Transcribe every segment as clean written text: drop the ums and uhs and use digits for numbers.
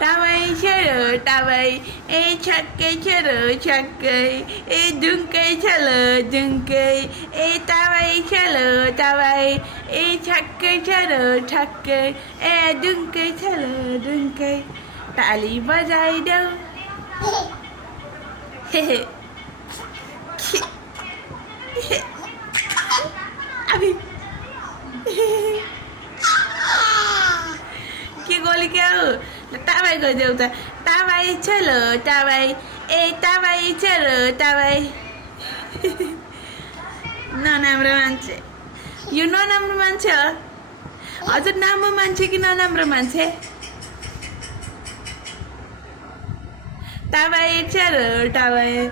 Tawai chero tawai, chakke chero chakke, dunke chelo dunke, tawai chelo tawai, chakke chero chakke, dunke chelo dunke. ताली बजाई दो अभी के गोली क्या हो तावाई को देउता तावाई चलो तावाई तावाई चलो तावाई नराम्रो मान्छे यो नराम्रो मान्छे हो हजुर राम्रो मान्छे कि नराम्रो मान्छे Tawai chelo tawai,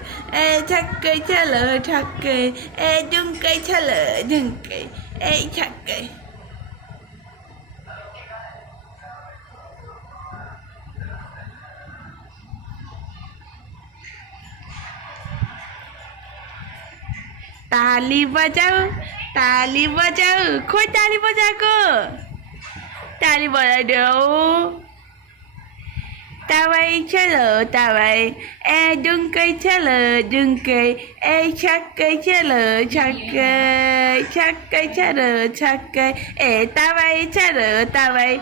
chakke chelo chakke, dunke chelo dunke, chakke. ताली बजाऊ खोई ताली बजाएको ताली बजाइदेऊ Tawai chelo tawai, dunke chelo dunke, chakke chelo chakke, chakke chelo chakke, tawai chelo tawai,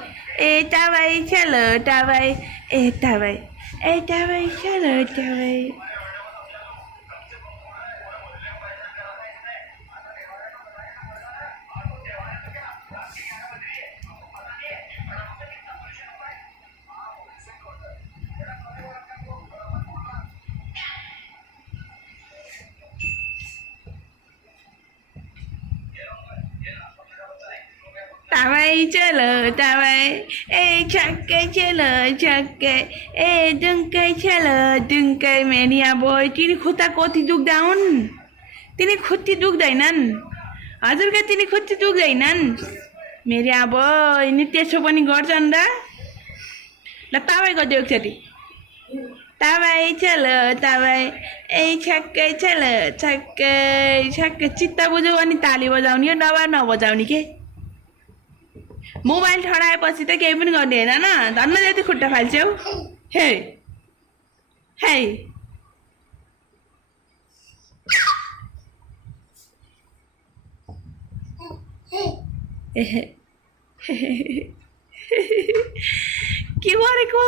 tawai chelo tawai, tawai, tawai chelo tawai. Tawai chelo tawai, chakke chelo chakke, dunke chelo dunke. मेरिया boy तिनी खुट्टा कति दुख्दाउन् तिनी खुट्टी दुख्दैनन् हजुर के तिनी खुट्टी दुख्दैनन् मेरिया boy नि त्यसो पनि गर्छन् र ल तवाई गर्दै एकचोटि तवाई चलो तवाई छक्कै चलो छक्कै छक्कै चित्त बुझ्यो अनि ताली बजाउने हो नभए नबजाउने के मोबाइल ठडाएपछि त केही पनि गर्ने हैन न धन्न जति खुट्टा फाल्छौ हे हे के गरेको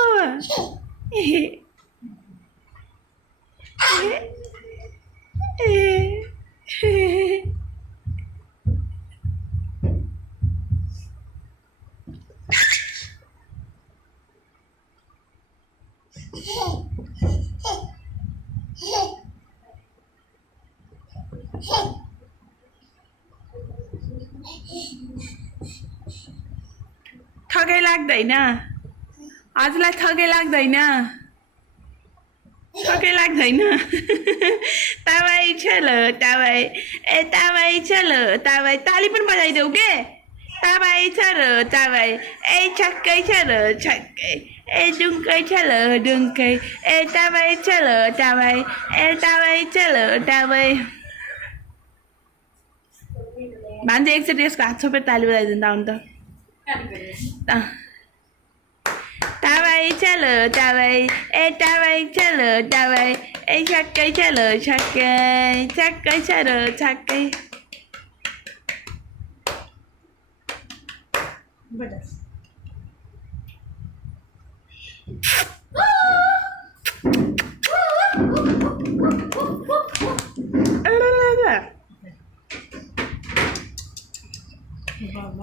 थकै लाग्दैन हजुरलाई थकै लाग्दैन थकै लाग्दैन तवाई चलो तवाई तवाई चलो तवाई ताली पनि बजाइदेऊ के तवाई चलो तवाई छक्कै चलो छक्कै dunke chelo dunke, tawai chelo tawai, tawai chelo tawai. भन्छ एकचोटि यसको हात छोपेर ताली बजाइदिँदा हुन्छ तवाई चलो तवाई तवाई चलो तवाई छक्कै चलो छक्कै छक्कै चलो छक्कै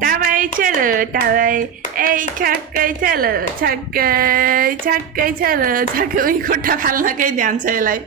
Tawai chelo tawai छक्कै चलो छक्कै छक्कै चलो छक्कै उही खुट्टा फाल्नकै ध्यान छ यसलाई